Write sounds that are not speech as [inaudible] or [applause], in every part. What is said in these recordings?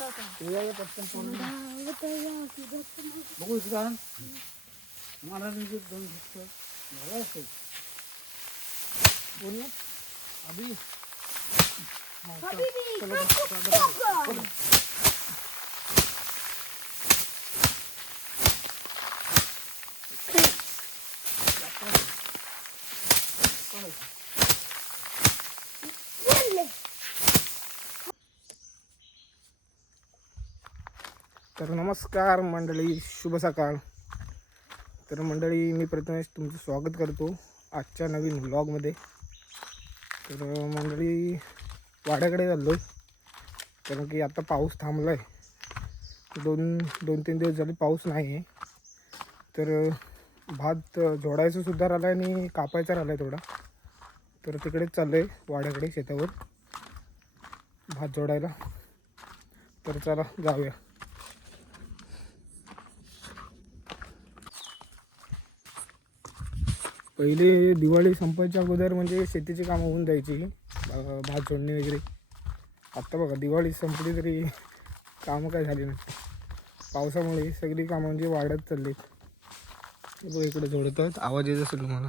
तुझ्या पटकन सोडून दे. बघू इकडं आण. महाराजांचे दोन भक्त झालं असेल. कोण आहे? अभि हा, चल. चला, चला, चला. तर नमस्कार मंडळी शुभ सकाळ. तर मंडळी मी प्रथमेश तुमचं स्वागत करतो आजच्या नवीन व्लॉगमध्ये तर मंडळी वाड्याकडे चाललो कारण की आता पाऊस थांबला आहे दोन दोन तीन दिवस झाले पाऊस नाही आहे तर भात जोडायचं सुद्धा राहिला आहे आणि कापायचा राहिला आहे थोडा. तर तिकडेच चाललो आहे वाड्याकडे शेतावर भात जोडायला तर चला जाऊया. पहिले दिवाळी संपायच्या अगोदर म्हणजे शेतीची कामं होऊन जायची भात जोडणी वगैरे. आत्ता बघा दिवाळी संपली तरी कामं काय झाली नाही. पावसामुळे सगळी कामं म्हणजे वाढत चालली बघ इकडे जोडत आहेत. आवाज येत असेल तुम्हाला?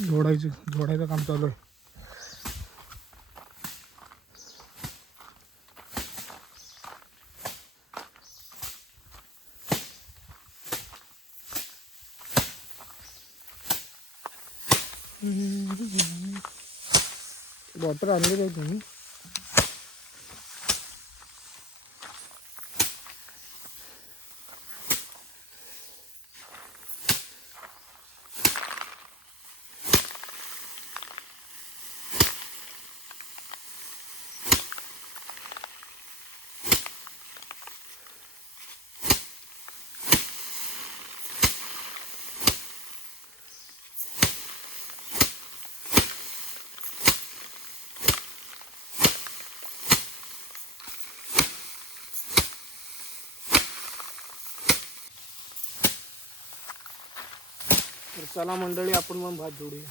जोडायचं जोडायचं काम चालू आहे. वॉटर आणले काय तुम्ही चला मंडळी आपण मग भात जोडूया.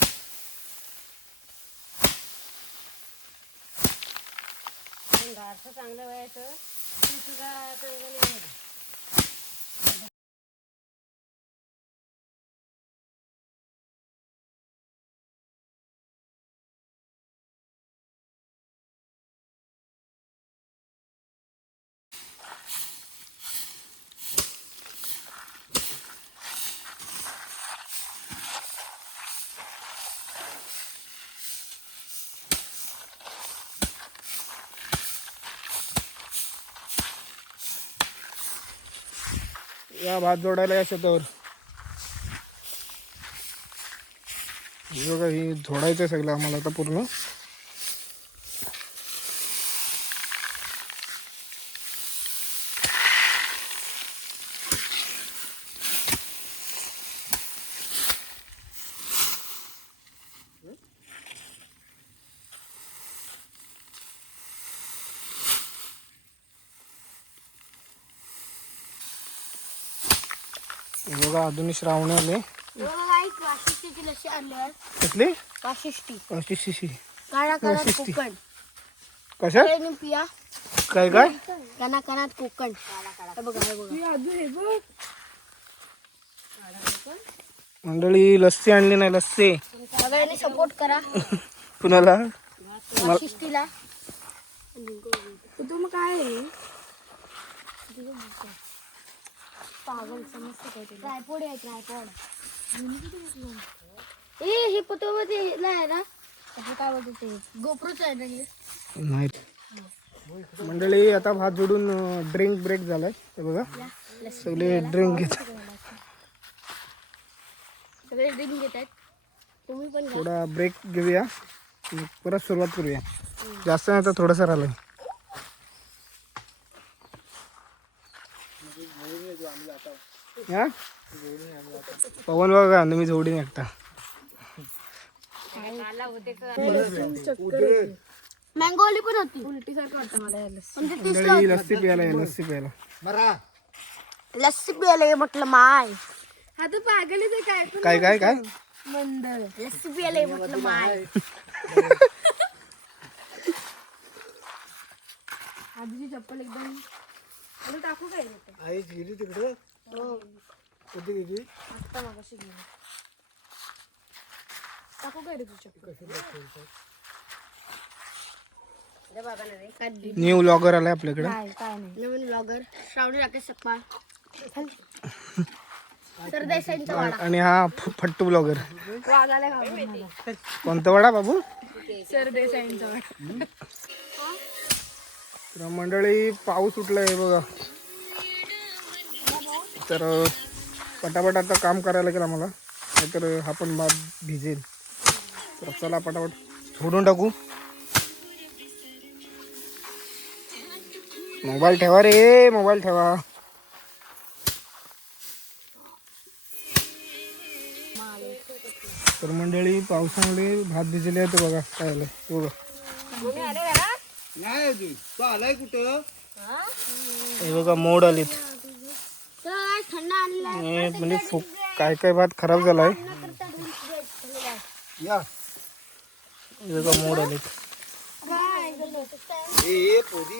दारचं चांगलं व्हायचं ते सुद्धा चांगलं नाही. या भात जोडायला या शेतावर. हे बघा ही जोडायचं आहे सगळं आम्हाला आता पूर्ण. बघा अजूनही श्रावणे आले. कुठली? वाशिष्ठी. वाशिष्ठी. कशा? नी पिया. काय काय? काना कानात कोकण मंडळी लस्सी आणली नाही लस्सी. सगळ्यांनी सपोर्ट करा. [laughs] कुणाला? शिस्तीला तू मग काय पागल समजतं काय ट्रायपॉड आहे ट्रायपॉड ए हे पतोमध्ये आहे ना? हे काय बोलतो ते? गोप्रोच आहे ना हे? नाही. मंडळी आता भात जोडून ड्रिंक ब्रेक झालाय. हे बघा. सगळे ड्रिंक घेत सगळे ड्रिंक घेत आहेत. तुम्ही पण घ्या. थोडा ब्रेक घेऊया. परत सुरुवात करूया. जास्त नाही तर थोडंसं राहिलं हा? पवन बघा तुम्ही जोडीने एकटा. मँगो वाली पण होती. उलटी सारखं वाटतं मला म्हणजे ती मंडळी लस्सी प्यायला या लस्सी प्यायला. बरा लस्सी प्यायला ये म्हटलं माय. हा तर पागलच आहे काय? पण काय काय? लस्सी प्यायला ये म्हटलं माय. आधीची चप्पल एकदम टाकू काय? आई गेली तिकडे. कधी गेली आता मागाशी गेली टाकू काय रे तू चप्पल न्यू व्लॉगर आलाय आपल्याकडे काय काय नाही नवीन ब्लॉगर श्रावणी राकेश सकपाळ आणि हा फ- फट्टू ब्लॉगर. कोणता वडा बाबू सरदेसाईंचा तर मंडळी पाऊस उठलाय बघा तर पटापट आता काम करायला लागेल आम्हाला. नाहीतर हा पण भात भिजेल. तर चला पटापट. सोडून टाकू. मोबाईल ठेवा रे मोबाईल ठेवा. तर मंडळी पावसामुळे भात भिजले आहेत बघा काय हे बघा. नाही अजून. तो आलाय कुठं? हे बघा मोड आलीत. म्हणजे फुक काय काय भात खराब झालाय? या. हे मोड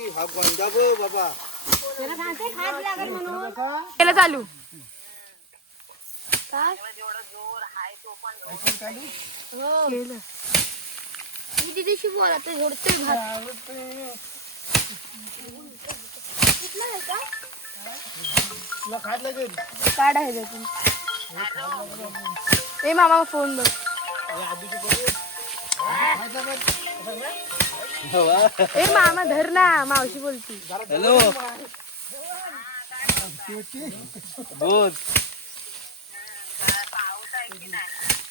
हा बो बाबा. चालू. हो. मी बोला झोडतोय भात. तुला खायला लागेल काढ आहे त्यातून ए मामा फोन बघ ए मामा धर ना मावशी बोलती. हॅलो. बोल.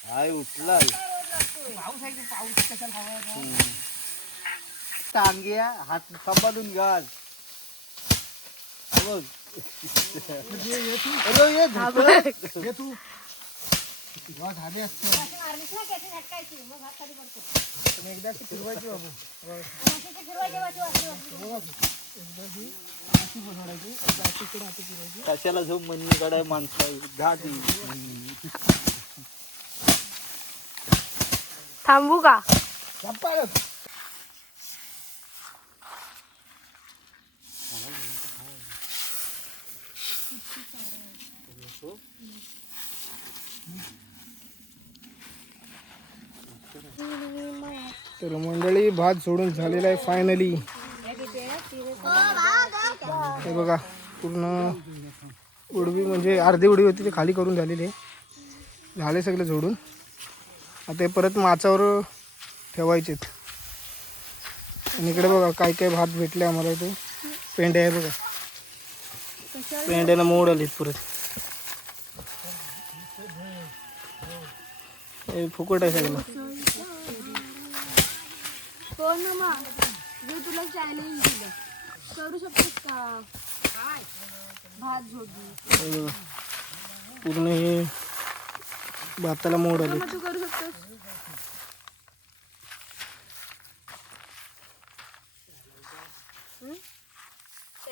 हाय उठलाय. टांग्या हात सांभाळून घाल. बघ कशाला झोप म्हणून काढाय माणसं घाटी थांबू का? तर मंडळी भात सोडून झालेला आहे फायनली हे बघा पूर्ण उडवी म्हणजे अर्धी उडवी होती ते खाली करून झालेली आहे. झाले सगळे झोडून आता हे परत माचावर ठेवायचेत आणि इकडे बघा काय काय भात भेटले आम्हाला इथे. पेंड्या आहे बघा. पेंड्याला मोड आलीत परत फुकट आहे सगळं. हो ना मग जे तुला चॅलेंज दिलं. करू शकतोस का? भात. पूर्ण हे भाताला मोड आले मग तू करू शकतोस?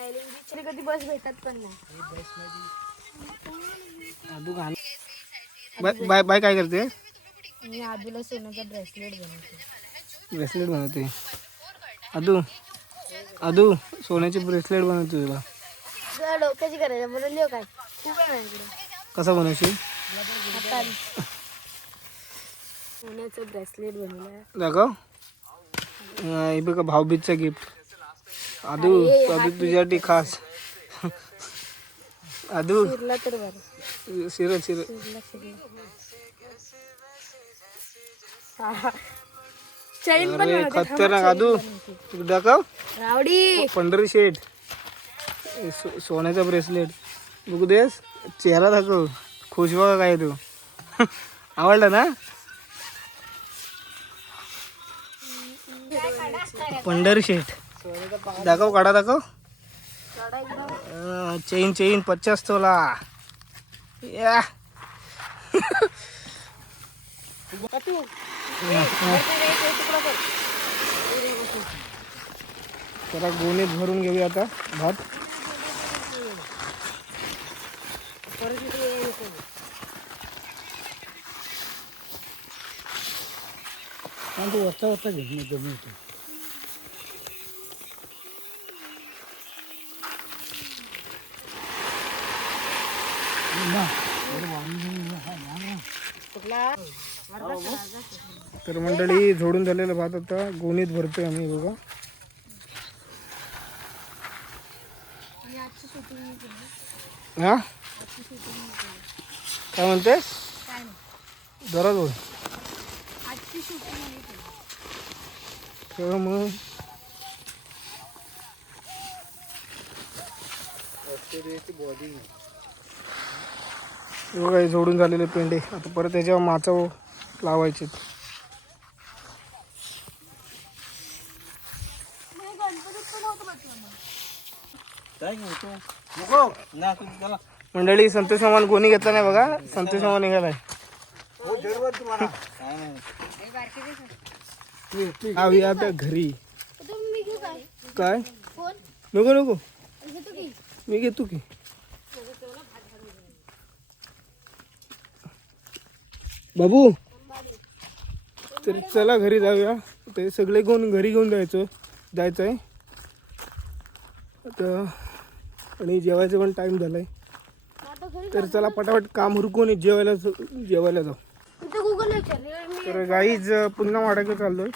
चॅलेंज कधी बस भेटत पण नाही. बाय बाय काय करते? मी आधीला सोन्याचा ब्रेसलेट बनवते. ब्रेसलेट बनवते. आदू आदू सोन्याचे ब्रेसलेट बनवते तुला. डोक्याची करायचं हो काय? तू काय कसा बनवशील? सोन्याचं ब्रेसलेट बनवलं दाखव. हे बघा भाऊबीजचं गिफ्ट आदू आदू तुझ्यासाठी खास. आदू. शिर शिर. फिरला फिरला चैन पण अरे. खतरनाक आदू. तू दाखव. रावडी. पंढरी शेठ. सो- सोन्याचा ब्रेसलेट. बघू देस चेहरा दाखव. खुश बघा काय तू. [laughs] आवडला ना? पंढरी शेठ. दाखव काढा दाखव. चेन चेन पचास तोला. या. जरा गोणीत भरून घेऊया आता भात. तू वाजता वाजता घे मी जमीन होतो तर मंडळी झोडून झालेलं भात आता गोणीत भरतोय आम्ही बघा. हा? काय म्हणतेस? जरा जोड. तर मग हे बघा हे जोडून झालेले पेंडे. आता परत त्याच्यावर माचव लावायचे गणपतीत पण होतं बघ काय घेतो नको ना तू त्याला मंडळी संतोष सामान कोणी घेतला नाही बघा. संतोष सामान निघालाय आता घरी. काय? नको नको. मी घेतो की. बाबू तर चला घरी जाऊया. ते सगळे घेऊन घरी घेऊन जायचं. जायचं आहे आता आणि जेवायचं पण टाईम झालाय. आता घरी तर चला पटापट काम हुरकून जेवायला जेवायला जाऊ. तर गाईज पुन्हा वाटायला चाललोय.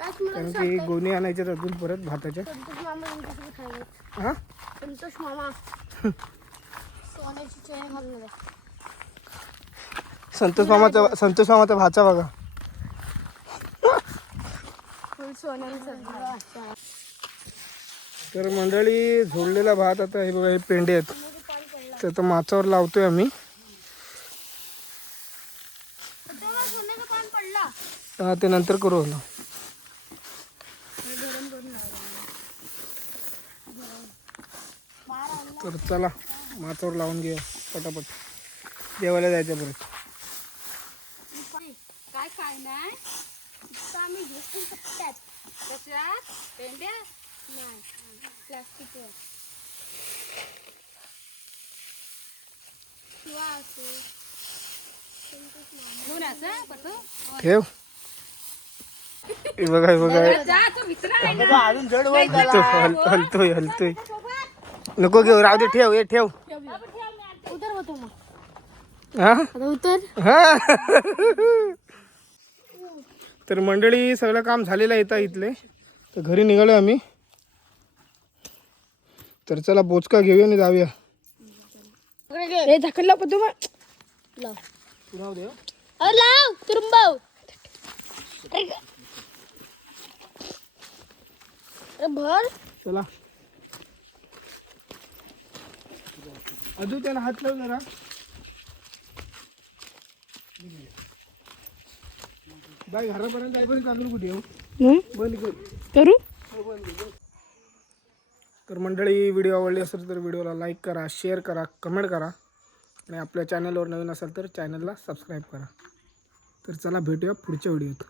आज मला कारण की गोणी आणायच्यात अजून परत भाताच्या. हा? संतोष मामा. मामाचा संतोष मामाचा भाचा बघा. तर मंडळी झोडलेला भात आता हे बघा हे पेंडे आहेत. तर आता माचावर लावतोय आम्ही. हा, ते नंतर करू ना तर चला माचावर लावून घेऊया पटापट. जेवायला जायचं परत. काय काय नाही फक्त आम्ही घेतो कट्ट्यात कशात पेंड्या नाही प्लास्टिकवर किंवा असे ठेव हे बघा हे बघा अजून जड वर तो हल- हलतोय हलतोय नको घेऊ राहू दे ठेव हे ठेव उतर होतो मग हा आता उतर हा. तर मंडळी सगळं काम झालेलं आहे इथं इथले. तर घरी निघालो आम्ही. तर चला बोचका घेऊया आणि जाऊया. रे झाकणला पदू लाव अरे लाव तुरुंबाव. भर. चला. अजून त्याला हात लाव जरा. घरापर्यंत चालू कुठे येऊ बंद कर. करू? तर मंडळी व्हिडिओ आवडली असेल तर व्हिडिओला लाईक करा शेअर करा कमेंट करा. आणि आपल्या चॅनलवर नवीन असाल तर चॅनलला सबस्क्राईब करा. तर चला भेटूया पुढच्या व्हिडिओत